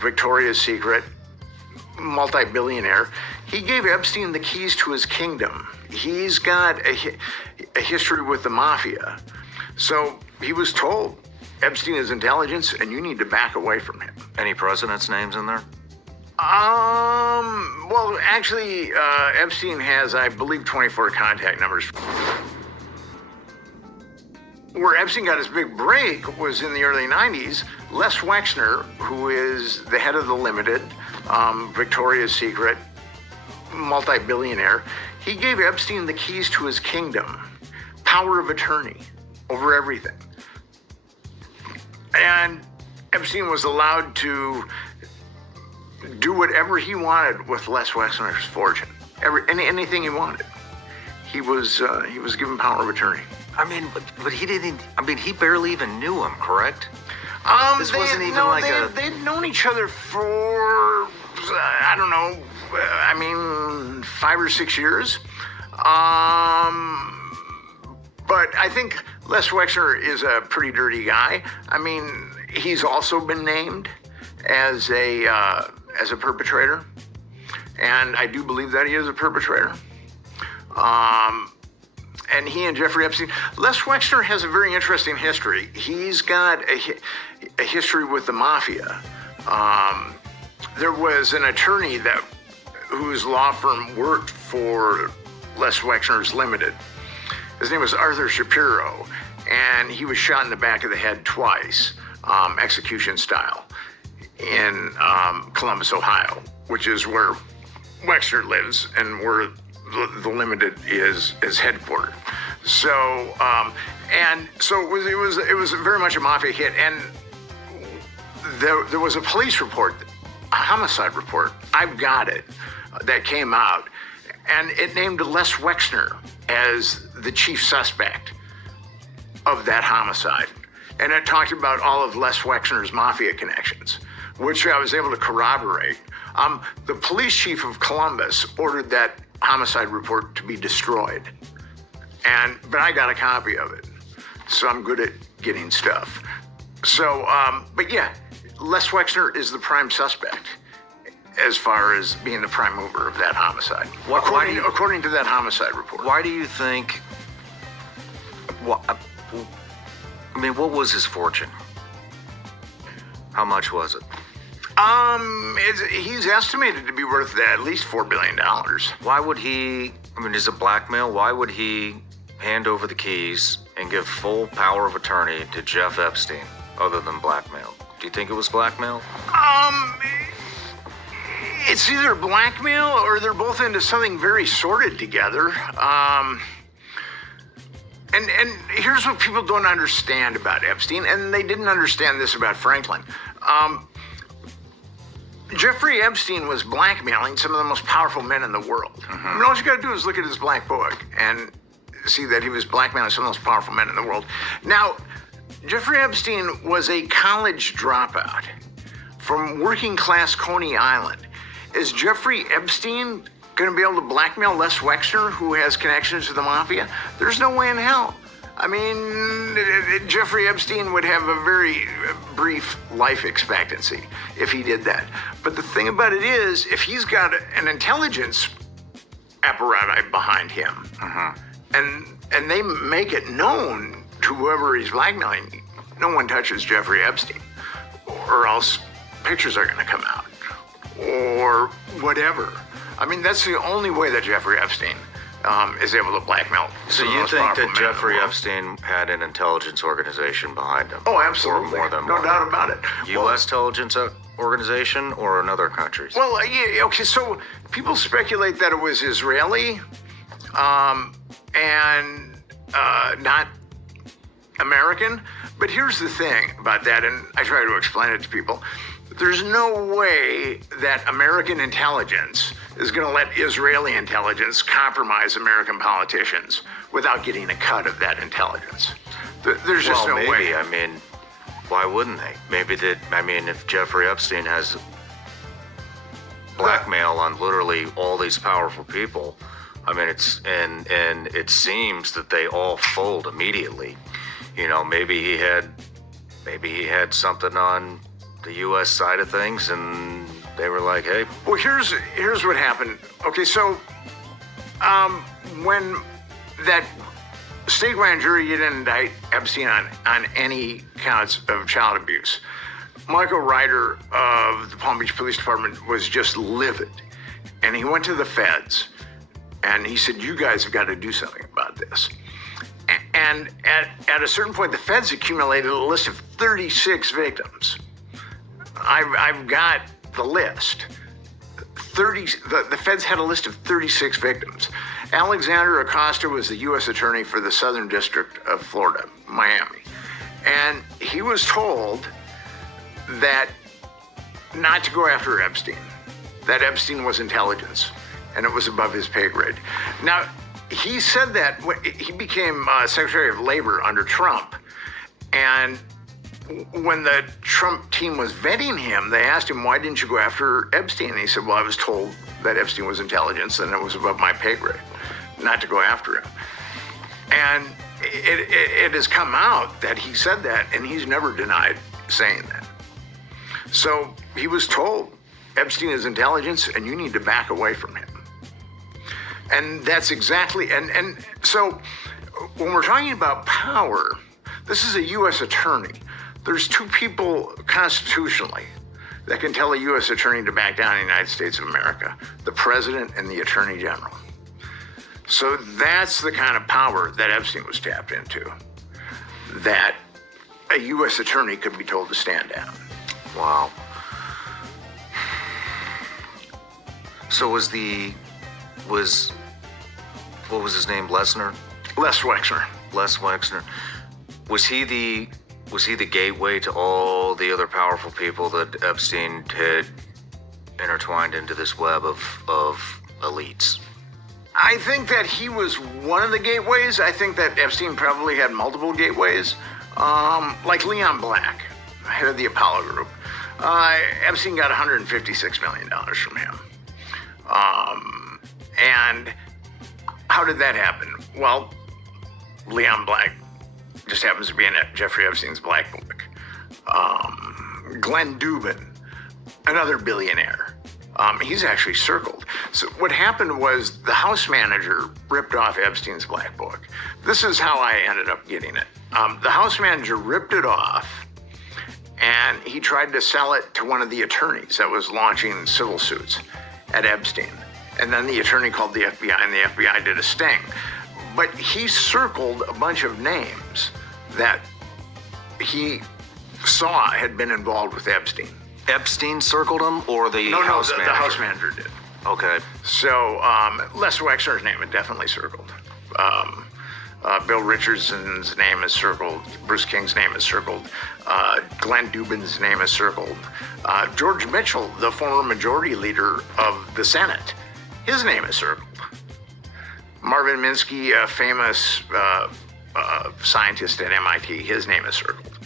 Victoria's Secret, multi-billionaire. He gave Epstein the keys to his kingdom. He's got a history with the mafia. So he was told, Epstein is intelligence and you need to back away from him. Any presidents' names in there? Well, actually, Epstein has, I believe, 24 contact numbers. Where Epstein got his big break was in the early 90s. Les Wexner, who is the head of the Limited, Victoria's Secret, multi-billionaire, he gave Epstein the keys to his kingdom, power of attorney over everything. And Epstein was allowed to do whatever he wanted with Les Wexner's fortune. Anything he wanted. He was given power of attorney. I mean, but he didn't. I mean, he barely even knew him, correct? This wasn't even they'd known each other for I don't know. I mean, 5 or 6 years. But I think Les Wexner is a pretty dirty guy. I mean, he's also been named as a perpetrator, and I do believe that he is a perpetrator. And he and Jeffrey Epstein, Les Wexner has a very interesting history. He's got a history with the mafia. There was an attorney whose law firm worked for Les Wexner's Limited. His name was Arthur Shapiro, and he was shot in the back of the head twice, execution style, in Columbus, Ohio, which is where Wexner lives and where the Limited is headquartered. So it was very much a mafia hit, and there was a police report, a homicide report. I've got it, that came out, and it named Les Wexner as the chief suspect of that homicide, and it talked about all of Les Wexner's mafia connections, which I was able to corroborate. The police chief of Columbus ordered that homicide report to be destroyed, but I got a copy of it, so I'm good at getting stuff. So, but yeah, Les Wexner is the prime suspect as far as being the prime mover of that homicide, according to that homicide report. Why do you think? I mean, what was his fortune? How much was it? He's estimated to be worth at least $4 billion. Why would he, I mean, is it blackmail? Why would he hand over the keys and give full power of attorney to Jeff Epstein other than blackmail? Do you think it was blackmail? It's either blackmail or they're both into something very sordid together. And here's what people don't understand about Epstein, and they didn't understand this about Franklin. Jeffrey Epstein was blackmailing some of the most powerful men in the world. Mm-hmm. I mean, all you got to do is look at his black book and see that he was blackmailing some of the most powerful men in the world. Now, Jeffrey Epstein was a college dropout from working class Coney Island. Is Jeffrey Epstein going to be able to blackmail Les Wexner, who has connections to the mafia? There's no way in hell. I mean, Jeffrey Epstein would have a very brief life expectancy if he did that. But the thing about it is, if he's got an intelligence apparatus behind him, and they make it known to whoever he's blackmailing, no one touches Jeffrey Epstein, or else pictures are going to come out, or whatever. I mean, that's the only way that Jeffrey Epstein is able to blackmail. So you think that Jeffrey Epstein had an intelligence organization behind him? Oh, absolutely. Or more than no one. doubt about it. U.S. intelligence organization or another countries? Well, yeah, okay, so people speculate that it was Israeli and not American. But here's the thing about that, and I try to explain it to people. There's no way that American intelligence is going to let Israeli intelligence compromise American politicians without getting a cut of that intelligence. There's just no way. I mean, why wouldn't they? Maybe if Jeffrey Epstein has blackmail on literally all these powerful people, I mean, it seems that they all fold immediately. You know, maybe he had something on the U.S. side of things, and they were like, "Hey, Well, here's what happened. Okay, so when that state grand jury didn't indict Epstein on any counts of child abuse, Michael Ryder of the Palm Beach Police Department was just livid. And he went to the feds and he said, you guys have got to do something about this. And at a certain point, the feds accumulated a list of 36 victims. I've got the list. The feds had a list of 36 victims. Alexander Acosta was the U.S. attorney for the Southern District of Florida, Miami. And he was told that not to go after Epstein, that Epstein was intelligence and it was above his pay grade. Now, he said that when he became Secretary of Labor under Trump, and when the Trump team was vetting him, they asked him, why didn't you go after Epstein? And he said, well, I was told that Epstein was intelligence and it was above my pay grade not to go after him. And it has come out that he said that, and he's never denied saying that. So he was told, Epstein is intelligence and you need to back away from him. And that's exactly, and so when we're talking about power, this is a U.S. attorney. There's two people constitutionally that can tell a U.S. attorney to back down in the United States of America, the president and the attorney general. So that's the kind of power that Epstein was tapped into, that a U.S. attorney could be told to stand down. wow." So what was his name? Lesnar? Les Wexner. Les Wexner. Was he the gateway to all the other powerful people that Epstein had intertwined into this web of elites? I think that he was one of the gateways. I think that Epstein probably had multiple gateways, like Leon Black, head of the Apollo Group. Epstein got $156 million from him. And how did that happen? Well, Leon Black just happens to be in Jeffrey Epstein's black book. Glenn Dubin, another billionaire. He's actually circled. So what happened was the house manager ripped off Epstein's black book. This is how I ended up getting it. The house manager ripped it off and he tried to sell it to one of the attorneys that was launching civil suits at Epstein. And then the attorney called the FBI and the FBI did a sting. But he circled a bunch of names that he saw had been involved with Epstein. Epstein circled him, or the house manager? The house manager did. Okay. So Les Wexner's name is definitely circled. Bill Richardson's name is circled. Bruce King's name is circled. Glenn Dubin's name is circled. George Mitchell, the former majority leader of the Senate, his name is circled. Marvin Minsky, a famous scientist at MIT, his name is circled.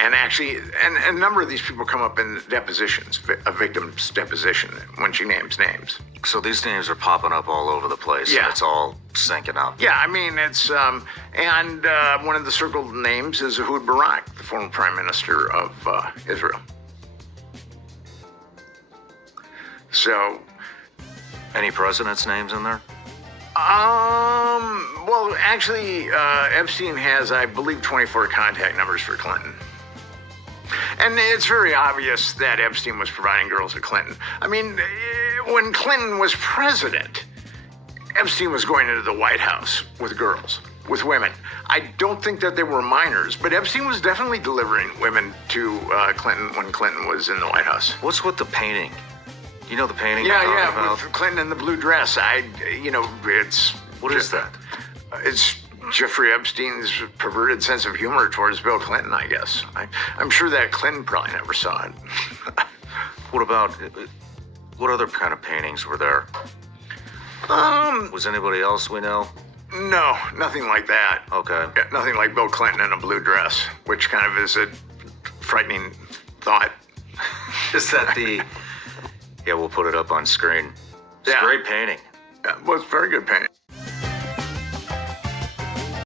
And actually, and a number of these people come up in depositions, a victim's deposition, when she names names. So these names are popping up all over the place. Yeah. And it's all syncing up. Yeah, I mean, it's, and one of the circled names is Ehud Barak, the former prime minister of Israel. So. Any presidents' names in there? Well, actually, Epstein has, I believe, 24 contact numbers for Clinton. And it's very obvious that Epstein was providing girls to Clinton. I mean, when Clinton was president, Epstein was going into the White House with girls, with women. I don't think that they were minors, but Epstein was definitely delivering women to Clinton when Clinton was in the White House. What's with the painting? You know the painting? Yeah, with Clinton in the blue dress. It's... What is that? It's Jeffrey Epstein's perverted sense of humor towards Bill Clinton, I guess. I'm sure that Clinton probably never saw it. What other kind of paintings were there? Was anybody else we know? No, nothing like that. Okay. Yeah, nothing like Bill Clinton in a blue dress, which kind of is a frightening thought. Is that the... Yeah, we'll put it up on screen. It's a great painting. Yeah, well, it's a very good painting.